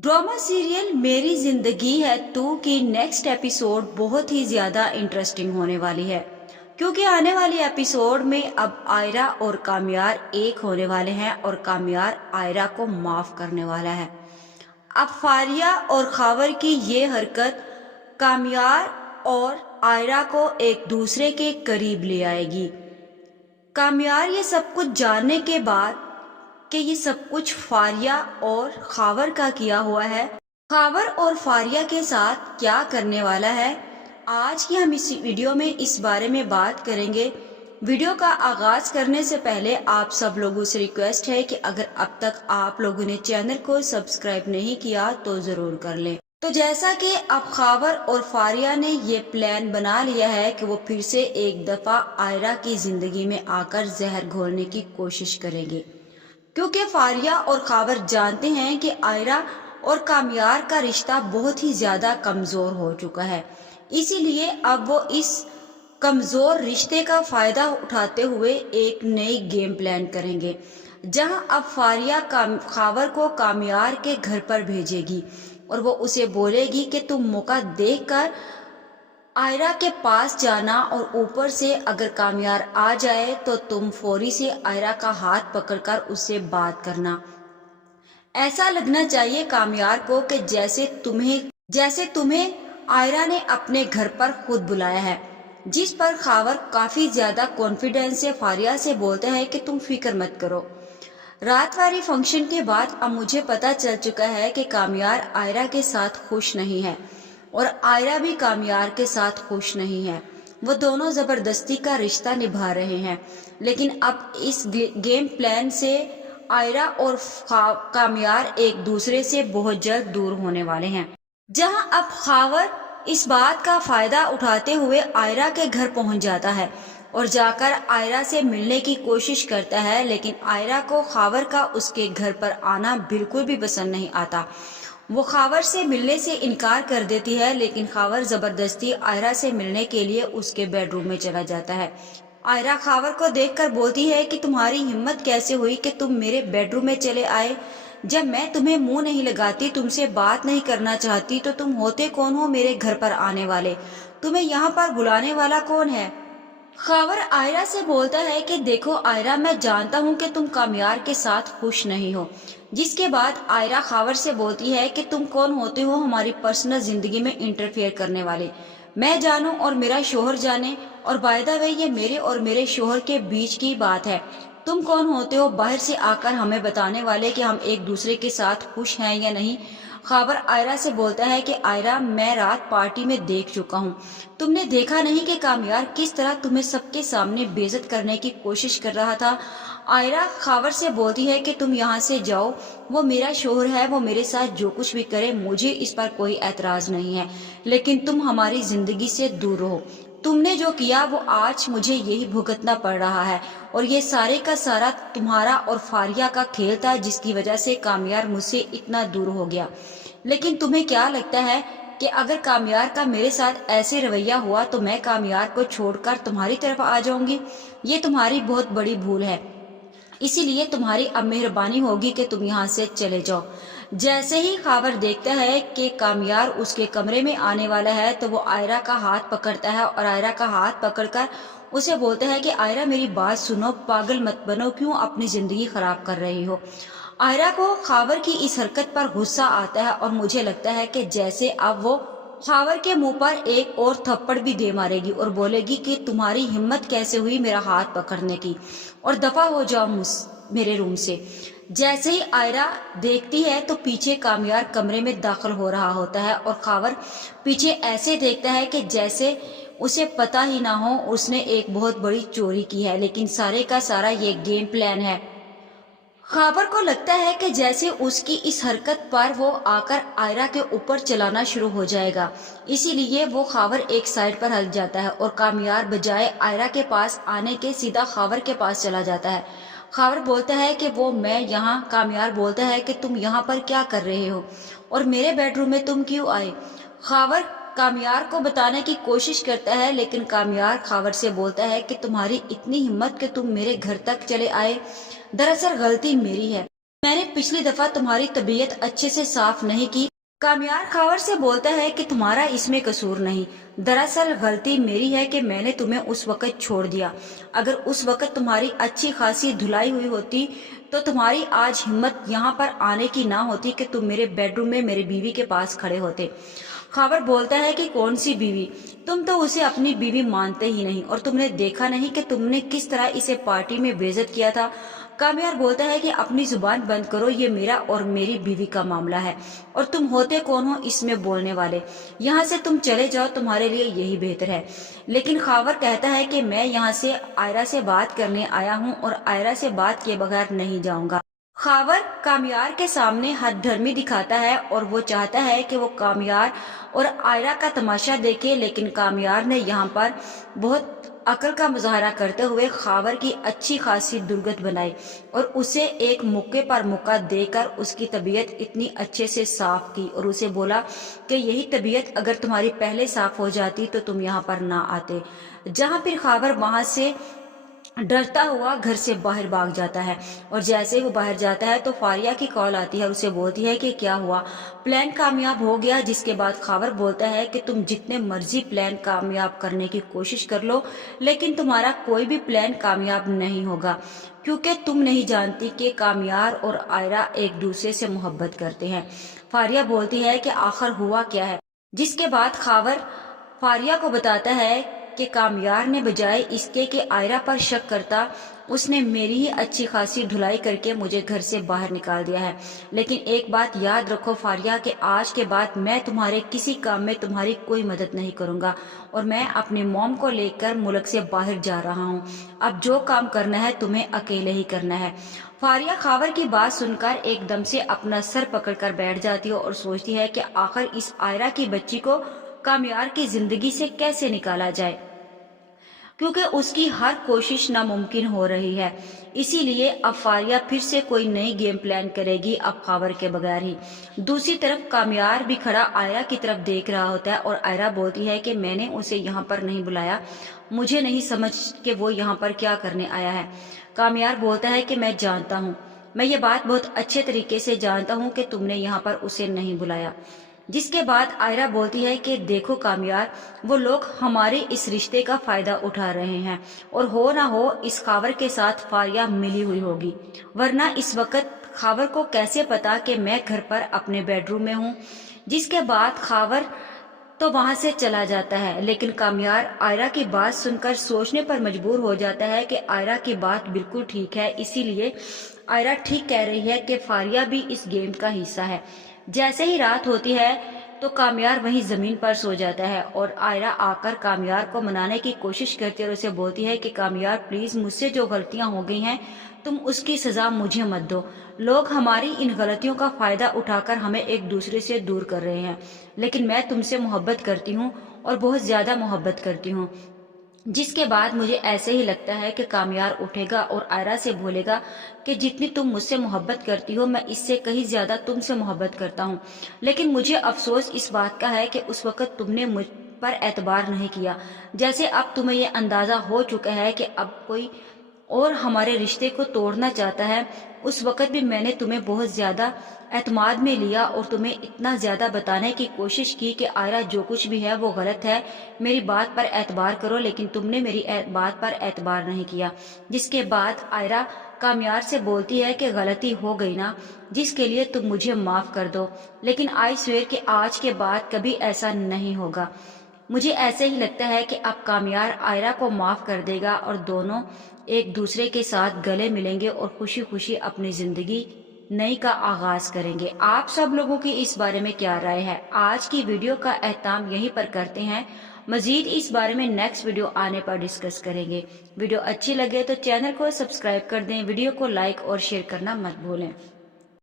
Drama serial मेरी जिंदगी है तू की नेक्स्ट एपिसोड बहुत ही ज्यादा इंटरेस्टिंग होने वाली है, क्योंकि आने वाली एपिसोड में अब आयरा और कामयार एक होने वाले हैं और कामयार आयरा को माफ करने वाला है। अब फारिया और खावर की ये हरकत कामयार और आयरा को एक दूसरे के करीब ले आएगी। कामयार ये सब कुछ जानने के बाद कि ये सब कुछ फारिया और खावर का किया हुआ है, खावर और फारिया के साथ क्या करने वाला है, आज की हम इस वीडियो में इस बारे में बात करेंगे। वीडियो का आगाज करने से पहले आप सब लोगों से रिक्वेस्ट है कि अगर अब तक आप लोगों ने चैनल को सब्सक्राइब नहीं किया तो जरूर कर लें। तो जैसा कि अब खावर और फारिया ने ये प्लान बना लिया है कि वो फिर से एक दफा आयरा की जिंदगी में आकर जहर घोलने की कोशिश करेंगे, क्योंकि फारिया और खावर जानते हैं कि आयरा और कामयार का रिश्ता बहुत ही ज्यादा कमजोर हो चुका है। इसीलिए अब वो इस कमजोर रिश्ते का फायदा उठाते हुए एक नई गेम प्लान करेंगे, जहां अब फारिया खावर को कामयार के घर पर भेजेगी और वो उसे बोलेगी कि तुम मौका देखकर आयरा के पास जाना और ऊपर से अगर कामयार आ जाए तो तुम फौरी से आयरा का हाथ पकड़कर उससे बात करना। ऐसा लगना चाहिए कामयार को कि जैसे तुम्हें आयरा ने अपने घर पर खुद बुलाया है। जिस पर खावर काफी ज्यादा कॉन्फिडेंस से फारिया से बोलता है कि तुम फिक्र मत करो। रात वाली फंक्शन के बाद अब मुझे पता चल चुका है कि कामयार आयरा के साथ खुश नहीं है और आयरा भी कामयार के साथ खुश नहीं है। वो दोनों जबरदस्ती का रिश्ता निभा रहे हैं, लेकिन अब इस गेम प्लान से आयरा और कामयार एक दूसरे से बहुत जल्द दूर होने वाले हैं। जहां अब खावर इस बात का फायदा उठाते हुए आयरा के घर पहुंच जाता है और जाकर आयरा से मिलने की कोशिश करता है, लेकिन आयरा को खावर का उसके घर पर आना बिल्कुल भी पसंद नहीं आता। वो खावर से मिलने से इनकार कर देती है, लेकिन खावर जबरदस्ती आयरा से मिलने के लिए उसके बेडरूम में चला जाता है। आयरा खावर को देखकर बोलती है कि तुम्हारी हिम्मत कैसे हुई कि तुम मेरे बेडरूम में चले आए, जब मैं तुम्हें मुंह नहीं लगाती, तुमसे बात नहीं करना चाहती, तो तुम होते कौन हो मेरे घर पर आने वाले? तुम्हें यहाँ पर बुलाने वाला कौन है? खावर आयरा से बोलता है कि देखो आयरा, मैं जानता हूँ कि तुम कामयार के साथ खुश नहीं हो। जिसके बाद आयरा खावर से बोलती है कि तुम कौन होते हो हमारी पर्सनल जिंदगी में इंटरफेयर करने वाले? मैं जानूं और मेरा शोहर जाने, और बाय द वे ये मेरे और मेरे शोहर के बीच की बात है। तुम कौन होते हो बाहर से आकर हमें बताने वाले कि हम एक दूसरे के साथ खुश हैं या नहीं? खावर आयरा से बोलता है कि आयरा, मैं रात पार्टी में देख चुका हूँ। तुमने देखा नहीं कि कामयार किस तरह तुम्हें सबके सामने बेइज्जत करने की कोशिश कर रहा था? आयरा खावर से बोलती है कि तुम यहाँ से जाओ, वो मेरा शोहर है, वो मेरे साथ जो कुछ भी करे मुझे इस पर कोई एतराज नहीं है, लेकिन तुम हमारी जिंदगी से दूर रहो। तुमने जो किया वो आज मुझे यही भुगतना पड़ रहा है, और ये सारे का सारा तुम्हारा और फारिया का खेल था, जिसकी वजह से कामयार मुझसे इतना दूर हो गया। लेकिन तुम्हें क्या लगता है कि अगर कामयार का मेरे साथ ऐसे रवैया हुआ तो मैं कामयार को छोड़कर तुम्हारी तरफ आ जाऊंगी? ये तुम्हारी बहुत बड़ी भूल है, इसीलिए तुम्हारी अब मेहरबानी होगी कि तुम यहाँ से चले जाओ। जैसे ही खावर देखता है कि कामयार उसके कमरे में आने वाला है तो वो आयरा का हाथ पकड़ता है और आयरा का हाथ पकड़कर उसे बोलता है कि आयरा, मेरी बात सुनो, पागल मत बनो, क्यों अपनी जिंदगी खराब कर रही हो? आयरा को खावर की इस हरकत पर गुस्सा आता है और मुझे लगता है कि जैसे अब वो खावर के मुंह पर एक और थप्पड़ भी दे मारेगी और बोलेगी कि तुम्हारी हिम्मत कैसे हुई मेरा हाथ पकड़ने की, और दफा हो जाओ मेरे रूम से। जैसे ही आयरा देखती है तो पीछे कामयार कमरे में दाखिल हो रहा होता है और खावर पीछे ऐसे देखता है कि जैसे उसे पता ही ना हो उसने एक बहुत बड़ी चोरी की है, लेकिन सारे का सारा ये गेम प्लान है। खाबर को लगता है कि जैसे उसकी इस हरकत पर वो आकर आयरा के ऊपर चलाना शुरू हो जाएगा, इसीलिए वो खावर एक साइड पर हट जाता है और कामयार बजाय आयरा के पास आने के सीधा खावर के पास चला जाता है। खावर बोलता है कि वो मैं यहाँ, कामयार बोलता है कि तुम यहाँ पर क्या कर रहे हो और मेरे बेडरूम में तुम क्यों आए? खावर कामयार को बताने की कोशिश करता है, लेकिन कामयार खावर से बोलता है कि तुम्हारी इतनी हिम्मत कि तुम मेरे घर तक चले आए, दरअसल गलती मेरी है। میں نے پچھلی دفعہ تمہاری طبیعت اچھے سے صاف نہیں کی۔ کامیار خاور سے بولتا ہے کہ تمہارا اس میں قصور نہیں، دراصل غلطی میری ہے کہ میں نے تمہیں اس وقت چھوڑ دیا۔ اگر اس وقت تمہاری اچھی خاصی دھلائی ہوئی ہوتی تو تمہاری آج ہمت یہاں پر آنے کی نہ ہوتی کہ تم میرے بیڈ روم میں میری بیوی کے پاس کھڑے ہوتے۔ خاور بولتا ہے کہ کون سی بیوی؟ تم تو اسے اپنی بیوی مانتے ہی نہیں، اور تم نے دیکھا نہیں کہ تم نے کس طرح اسے پارٹی میں بے عزت کیا تھا۔ کامیار بولتا ہے کہ اپنی زبان بند کرو، یہ میرا اور میری بیوی کا معاملہ ہے، اور تم ہوتے کون ہو اس میں بولنے والے؟ یہاں سے تم چلے جاؤ، تمہارے لیے یہی بہتر ہے۔ لیکن خاور کہتا ہے کہ میں یہاں سے آئرہ سے بات کرنے آیا ہوں اور آئرہ سے بات کیے بغیر نہیں جاؤں گا۔ خاور کامیار کے سامنے ہتھ دھرمی دکھاتا ہے اور وہ چاہتا ہے کہ وہ کامیار اور آئرہ کا تماشا دیکھے، لیکن کامیار نے یہاں پر بہت عقل کا مظاہرہ کرتے ہوئے خاور کی اچھی خاصی درگت بنائی اور اسے ایک موقع پر موقع دے کر اس کی طبیعت اتنی اچھے سے صاف کی اور اسے بولا کہ یہی طبیعت اگر تمہاری پہلے صاف ہو جاتی تو تم یہاں پر نہ آتے۔ جہاں پھر خاور وہاں سے ڈرتا ہوا گھر سے باہر بھاگ جاتا ہے، اور جیسے ہی وہ باہر جاتا ہے تو فاریہ کی کال آتی ہے اور اسے بولتی ہے کہ کیا ہوا، پلان کامیاب ہو گیا؟ جس کے بعد خاور بولتا ہے کہ تم جتنے مرضی پلان کامیاب کرنے کی کوشش کر لو، لیکن تمہارا کوئی بھی پلان کامیاب نہیں ہوگا، کیونکہ تم نہیں جانتی کہ کامیار اور آئرہ ایک دوسرے سے محبت کرتے ہیں۔ فاریہ بولتی ہے کہ آخر ہوا کیا ہے؟ جس کے بعد خاور فاریہ کو بتاتا ہے کہ کامیار نے بجائے اس کے کہ آئرہ پر شک کرتا، اس نے میری ہی اچھی خاصی دھلائی کر کے مجھے گھر سے باہر نکال دیا ہے۔ لیکن ایک بات یاد رکھو فاریہ کہ آج کے بعد میں تمہارے کسی کام میں تمہاری کوئی مدد نہیں کروں گا، اور میں اپنی موم کو لے کر ملک سے باہر جا رہا ہوں۔ اب جو کام کرنا ہے تمہیں اکیلے ہی کرنا ہے۔ فاریہ خاور کی بات سن کر ایک دم سے اپنا سر پکڑ کر بیٹھ جاتی ہے اور سوچتی ہے کہ آخر اس آئرہ کی بچی کو کامیار کی زندگی سے کیسے نکالا جائے، کیونکہ اس کی ہر کوشش ناممکن ہو رہی ہے۔ اسی لیے اب فاریہ پھر سے کوئی نئی گیم پلان کرے گی، اب خاور کے بغیر ہی۔ دوسری طرف کامیار بھی کھڑا آئرہ کی طرف دیکھ رہا ہوتا ہے اور آئرہ بولتی ہے کہ میں نے اسے یہاں پر نہیں بلایا، مجھے نہیں سمجھ کہ وہ یہاں پر کیا کرنے آیا ہے۔ کامیار بولتا ہے کہ میں جانتا ہوں، میں یہ بات بہت اچھے طریقے سے جانتا ہوں کہ تم نے یہاں پر اسے نہیں بلایا۔ جس کے بعد آئرہ بولتی ہے کہ دیکھو کامیار، وہ لوگ ہمارے اس رشتے کا فائدہ اٹھا رہے ہیں، اور ہو نہ ہو اس خاور کے ساتھ فاریہ ملی ہوئی ہوگی، ورنہ اس وقت خاور کو کیسے پتا کہ میں گھر پر اپنے بیڈ روم میں ہوں۔ جس کے بعد خاور تو وہاں سے چلا جاتا ہے، لیکن کامیار آئرہ کی بات سن کر سوچنے پر مجبور ہو جاتا ہے کہ آئرہ کی بات بالکل ٹھیک ہے، اسی لیے آئرہ ٹھیک کہہ رہی ہے کہ فاریہ بھی اس گیم کا حصہ ہے۔ جیسے ہی رات ہوتی ہے تو کامیار وہیں زمین پر سو جاتا ہے، اور آئرہ آ کر کامیار کو منانے کی کوشش کرتی ہے اور اسے بولتی ہے کہ کامیار پلیز، مجھ سے جو غلطیاں ہو گئی ہیں تم اس کی سزا مجھے مت دو۔ لوگ ہماری ان غلطیوں کا فائدہ اٹھا کر ہمیں ایک دوسرے سے دور کر رہے ہیں، لیکن میں تم سے محبت کرتی ہوں اور بہت زیادہ محبت کرتی ہوں۔ جس کے بعد مجھے ایسے ہی لگتا ہے کہ کامیار اٹھے گا اور آئرہ سے بولے گا کہ جتنی تم مجھ سے محبت کرتی ہو میں اس سے کہیں زیادہ تم سے محبت کرتا ہوں، لیکن مجھے افسوس اس بات کا ہے کہ اس وقت تم نے مجھ پر اعتبار نہیں کیا۔ جیسے اب تمہیں یہ اندازہ ہو چکا ہے کہ اب کوئی اور ہمارے رشتے کو توڑنا چاہتا ہے، اس وقت بھی میں نے تمہیں بہت زیادہ اعتماد میں لیا اور تمہیں اتنا زیادہ بتانے کی کوشش کی کہ آئرہ جو کچھ بھی ہے وہ غلط ہے، میری بات پر اعتبار کرو، لیکن تم نے میری بات پر اعتبار نہیں کیا۔ جس کے بعد آئرہ کامیار سے بولتی ہے کہ غلطی ہو گئی نا، جس کے لیے تم مجھے معاف کر دو، لیکن آئی سویئر کہ آج کے بعد کبھی ایسا نہیں ہوگا۔ مجھے ایسے ہی لگتا ہے کہ اب کامیار آئرہ کو معاف کر دے گا اور دونوں ایک دوسرے کے ساتھ گلے ملیں گے اور خوشی خوشی اپنی زندگی نئی کا آغاز کریں گے۔ آپ سب لوگوں کی اس بارے میں کیا رائے ہے؟ آج کی ویڈیو کا اختتام یہیں پر کرتے ہیں، مزید اس بارے میں نیکسٹ ویڈیو آنے پر ڈسکس کریں گے۔ ویڈیو اچھی لگے تو چینل کو سبسکرائب کر دیں، ویڈیو کو لائک اور شیئر کرنا مت بھولیں۔